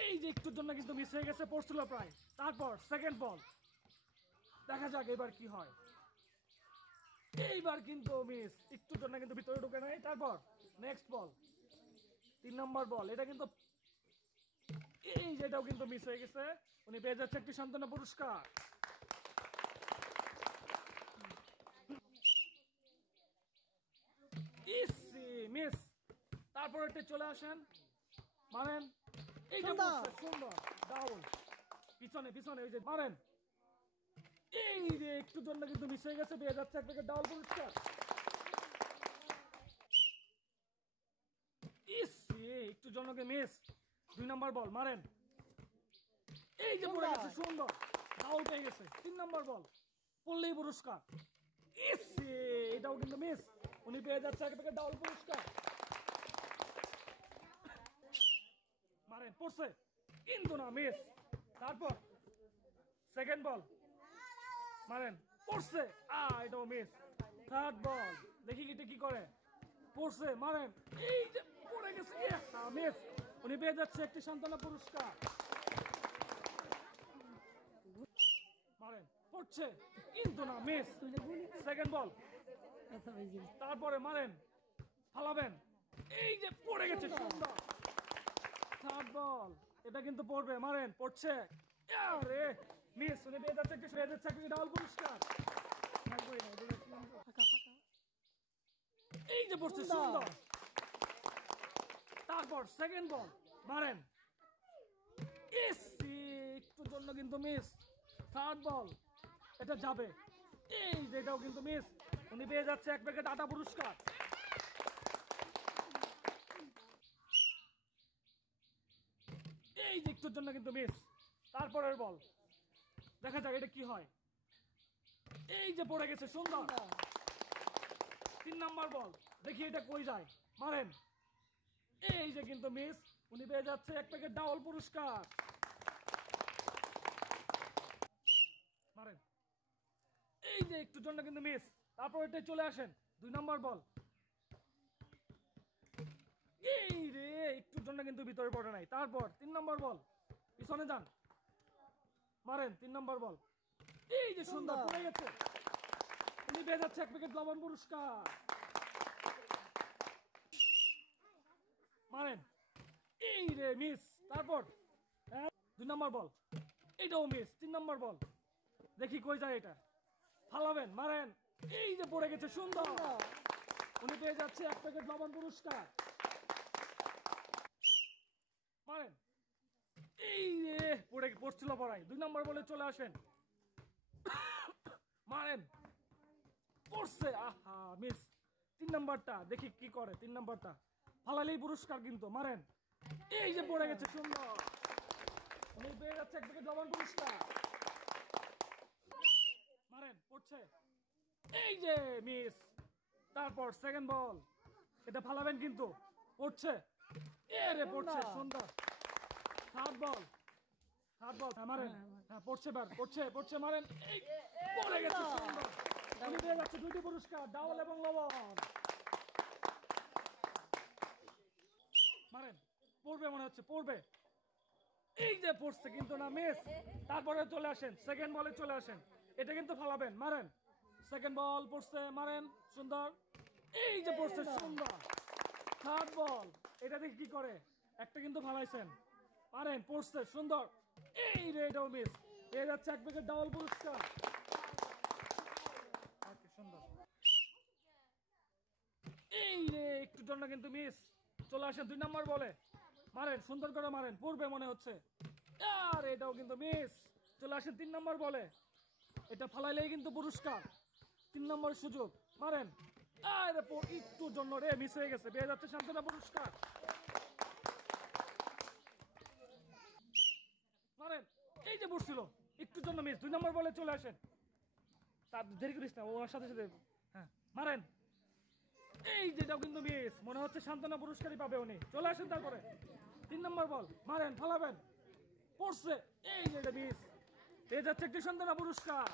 এই যে একটুর জন্য কিন্তু মিস হয়ে গেছে, পড়ছিল প্রায়। তারপর সেকেন্ড বল, দেখা যাক এবার কি হয়। এইবার কিন্তু মিস, একটুর জন্য কিন্তু ভিতরে ঢুকে নাই। তারপর নেক্সট বল, 3 নম্বর বল, এটা কিন্তু এই যেটাও কিন্তু মিস হয়ে গেছে। উনি পেয়ে যাচ্ছে একটি সান্ত্বনা পুরস্কার। মিস। তারপর একটু চলে আসেন, মারেন। এইটা সুন্দর ডাউন, পিছনে পিছনে ওই যে মারেন। এই যে একটুর জন্য কিন্তু মিস হয়ে গেছে, পেয়ে যাচ্ছে একটা ডাউন পুরস্কার। একটুর জন্য মিস। 2 নম্বর বল, মারেন। এই যে পড়ে গেছে, সুন্দর ডাউন পেয়ে গেছে। 3 নম্বর বল, পড়লেই পুরস্কার। এটাও কিন্তু মিস, উনি পেয়ে যাচ্ছে একটা ডাউন পুরস্কার। মারেন, পড়ছে কিন্তু না, মিস। তারপর সেকেন্ড বল, মারেন, পড়ছে, এটাও মিস। থার্ড বল, দেখি এটা কি করে, পড়ছে, মারেন। এই যে পড়ে গেছে, মিস। উনি পেয়ে যাচ্ছে একটি সান্ত্বনা পুরস্কার। মারেন, পড়ছে কিন্তু না, মিস। সেকেন্ড বল, তারপরে মারেন, ফালাবেন। এই যে পড়ে গেছে, সুন্দর। থার্ড বল, এটা কিন্তু পড়বে, মারেন, পড়ছে, আরে মিস। উনি পেয়ে যাচ্ছে একটি ডাবল পুরস্কার। এই যে পড়ছে, সুন্দর। তারপর সেকেন্ড বল, মারেন, একটুর জন্য কিন্তু মিস। থার্ড বল, এটা যাবে, এই যে এটাও কিন্তু মিস। উনি পেয়ে যাচ্ছে এক প্যাকেট আটা পুরস্কার। এই যে একটুর জন্য কিন্তু মিস। তারপরের বল, দেখা যাক এটা কি হয়। এই যে পড়ে গেছে, সুন্দর। 3 নম্বর বল, দেখি এটা কই যায়, মারেন। এই যে কিন্তু মিস, উনি পেয়ে যাচ্ছে এক প্যাকেট ডাবল পুরস্কার। মারেন, এই যে একটুর জন্য কিন্তু মিস। তারপর এটা চলে আসেন, 2 নম্বর বল। এই রে, একটুর জন্য কিন্তু ভিতরে পড়ে নাই। তারপর 3 নম্বর বল, পিছনে যান, মারেন। 3 নম্বর বল, এই যে সুন্দর, পড়ে গেছে। উনি পেয়ে যাচ্ছে এক প্যাকেট লবণ পুরস্কার। মারেন, এই রে, মিস। তারপর 2 নম্বর বল, এটাও মিস। 3 নম্বর বল, দেখি কই যায় এটা, ফালাবেন, মারেন। এই যে পড়ে গেছে, সুন্দর। উনি পেয়ে যাচ্ছে এক প্যাকেট লবণ পুরস্কার। মারেন, এই রে, পড়ছিল পড়াই। 2 নম্বর বলে চলে আসেন, মারেন, পড়ছে, মিস। 3 নম্বরটা দেখি কি করে। 3 নম্বরটা ফালালেই পুরস্কার কিন্তু, মারেন। এই যে পড়ে গেছে, সুন্দর। উনি পেয়ে যাচ্ছে এক প্যাকেট লবণ পুরস্কার। মারেন, পড়ছে, এই যে মিস। তারপর সেকেন্ড বল, এটা ফালাবেন কিন্তু, পড়ছে, রে, পড়ছে, সুন্দর। থার্ড বল, মারেন। হ্যাঁ, পড়ছে, পড়ছে, মারেন। এই পড়ে গেছে, সুন্দর। উনি পেয়ে যাচ্ছে 2টি পুরস্কার, ডাবল এবং লবণ। মারেন, পড়বে মনে হচ্ছে, পড়বে। এই যে পড়ছে কিন্তু না, মিস। তারপরে চলে আসেন, সেকেন্ড বলে চলে আসেন, এটা কিন্তু ফালাবেন, মারেন। সেকেন্ড বল, পড়ছে, মারেন, সুন্দর। এই যে পড়ছে, সুন্দর। থার্ড বল, এটা দেখি কি করে, একটা কিন্তু ফালাইছেন, মারেন, পড়ছে, সুন্দর। এই রে, এটাও মিস। পেয়ে যাচ্ছে এক প্যাকেট ডাবল পুরস্কার। সুন্দর। এই রে, একটুর জন্য কিন্তু মিস। চলে আসেন 2 নম্বর বলে, মারেন, সুন্দর করে মারেন, পড়বে মনে হচ্ছে, আর এটাও কিন্তু মিস। চলে আসেন 3 নম্বর বলে, এটা ফালাইলেই কিন্তু পুরস্কার। 3 নম্বর সুযোগ, মারেন। একটুর জন্য রে, মিস হয়ে গেছে, পেয়ে যাচ্ছে সান্ত্বনা পুরস্কার। মারেন, এই যে পড়ছিল, একটুর জন্য মিস। 2 নম্বর বলে চলে আসেন, তার দেরি করিস না, ওর সাথে সাথে, হ্যাঁ, মারেন। এই যেটাও কিন্তু মিস, মনে হচ্ছে সান্ত্বনা পুরস্কারই পাবে উনি। চলে আসেন তারপরে 3 নম্বর বল, মারেন, ফালাবেন, পড়ছে, এই যে এটা মিস। পেয়ে যাচ্ছে একটি সান্ত্বনা পুরস্কার।